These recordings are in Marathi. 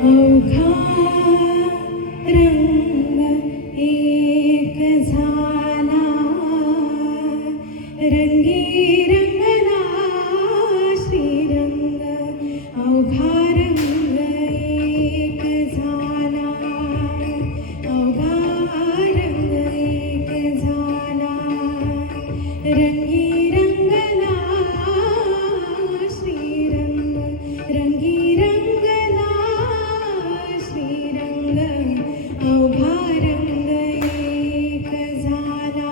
अवघा रंग एक झाला, रंगी रंगला श्रीरंग. अवघा रंग एक झाला, अवघा रंग एक झाला, रंगी रंगला श्रीरंग. रंगी रंगला श्रीरंग. अवघा रंग एक झाला.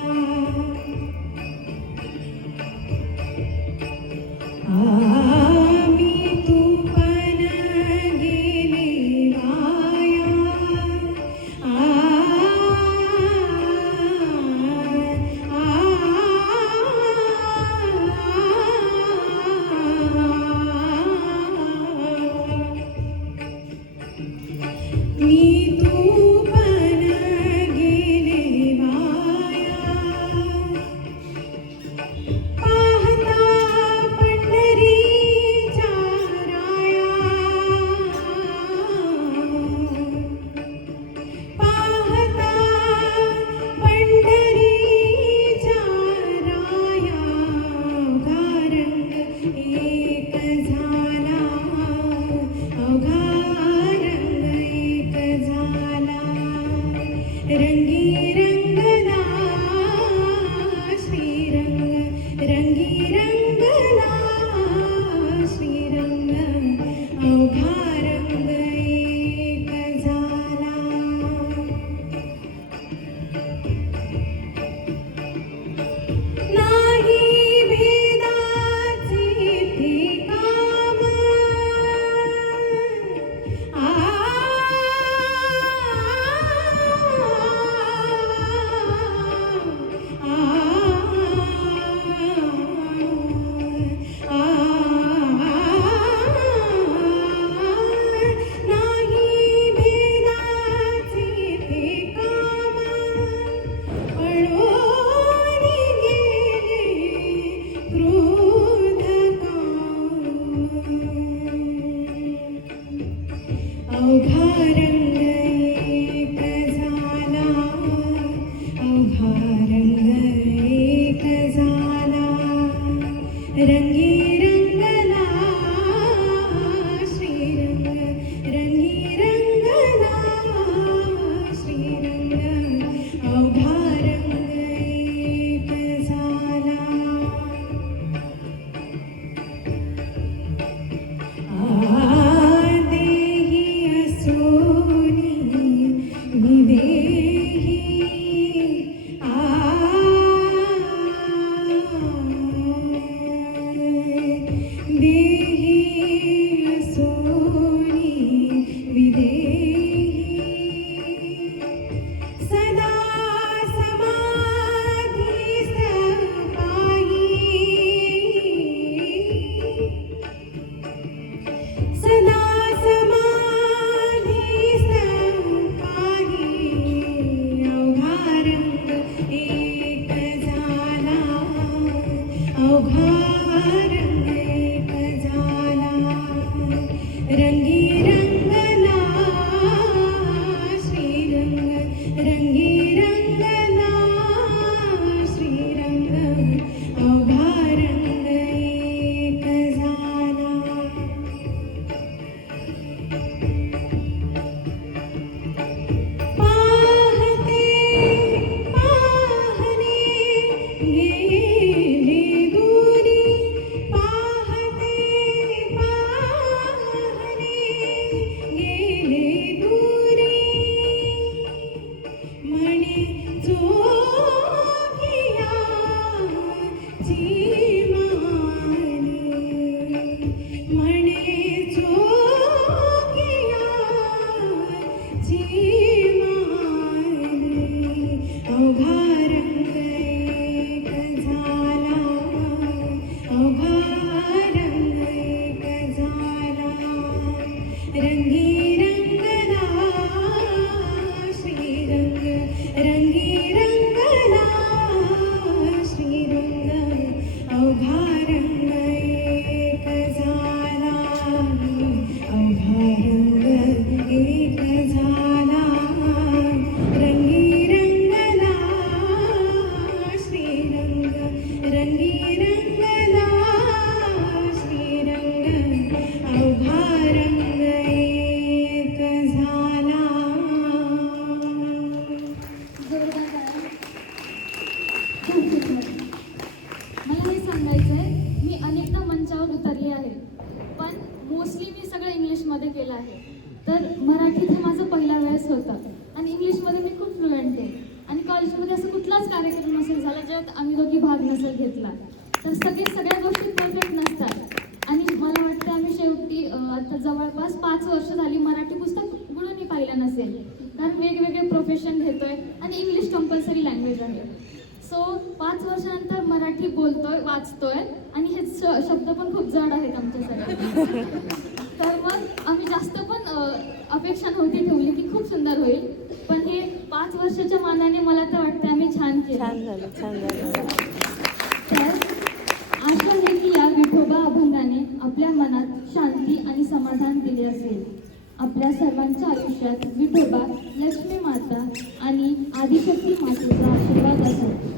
आम्ही तुफान गेले वाया, मी तुफान गेले वाया, पाहता पंढरीच्या राया, पाहता पंढरीच्या राया. अवघा रंग एक झाला, अवघा रंग एक झाला, रंगी रंगला श्रीरंग. रंगी रंगला श्रीरंग. अवघा रंग एक झाला. नाही भेदाचे ते काम, नाही भेदाचे ते काम, पळून गेले क्रोध काम. अवघा रंग एक झाला, अवघा रंग एक झाला, रंगी रंगला श्रीरंग. रंगी रंगला श्रीरंग. अवघा रंग एक झाला. देही असोनी विदेही, देही असोनी विदेही, सदा समाधीस्थ पायी, सदा समाधीस्थ पायी. अवघा रंग एक झाला, अवघा रंग एक झाला, रंगी रंगला श्रीरंग. रंगी रंगला श्रीरंग. अवघा रंग एक झाला. पाहते पाहणे गेले दूरी, सांगायचं आहे, मी अनेकदा मंचावर उतरली आहे, पण मोस्टली मी सगळं इंग्लिशमध्ये केलं आहे. तर मराठीत हे माझं पहिला वेळेस होतं आणि इंग्लिशमध्ये मी खूप फ्लुएंट आहे. आणि कॉलेजमध्ये असं कुठलाच कार्यक्रम नसेल झाला ज्यात आम्ही दोघी भाग नसेल घेतला. तर सगळ्या गोष्टी परफेक्ट नसतात. आणि मला वाटतं आम्ही शेवटी आता जवळपास 5 वर्ष झाली मराठी पुस्तक गुळूनही पाहिलं नसेल, कारण वेगवेगळे प्रोफेशन घेतोय आणि इंग्लिश कंपल्सरी लँग्वेज आहे. सो 5 वर्षानंतर मराठी बोलतोय, वाचतोय आणि हे शब्द पण खूप जड आहेत आमच्यासाठी. तर मग आम्ही जास्त पण अपेक्षा नव्हती ठेवली की खूप सुंदर होईल, पण हे 5 वर्षाच्या मानाने मला तर वाटतं आम्ही छान केलं. तर आशा आहे की या विठोबा अभंगाने आपल्या मनात शांती आणि समाधान दिले असेल. आपल्या सर्वांच्या आयुष्यात विठोबा, लक्ष्मी माता आणि आदिशक्ती मातेचा आशीर्वाद असो.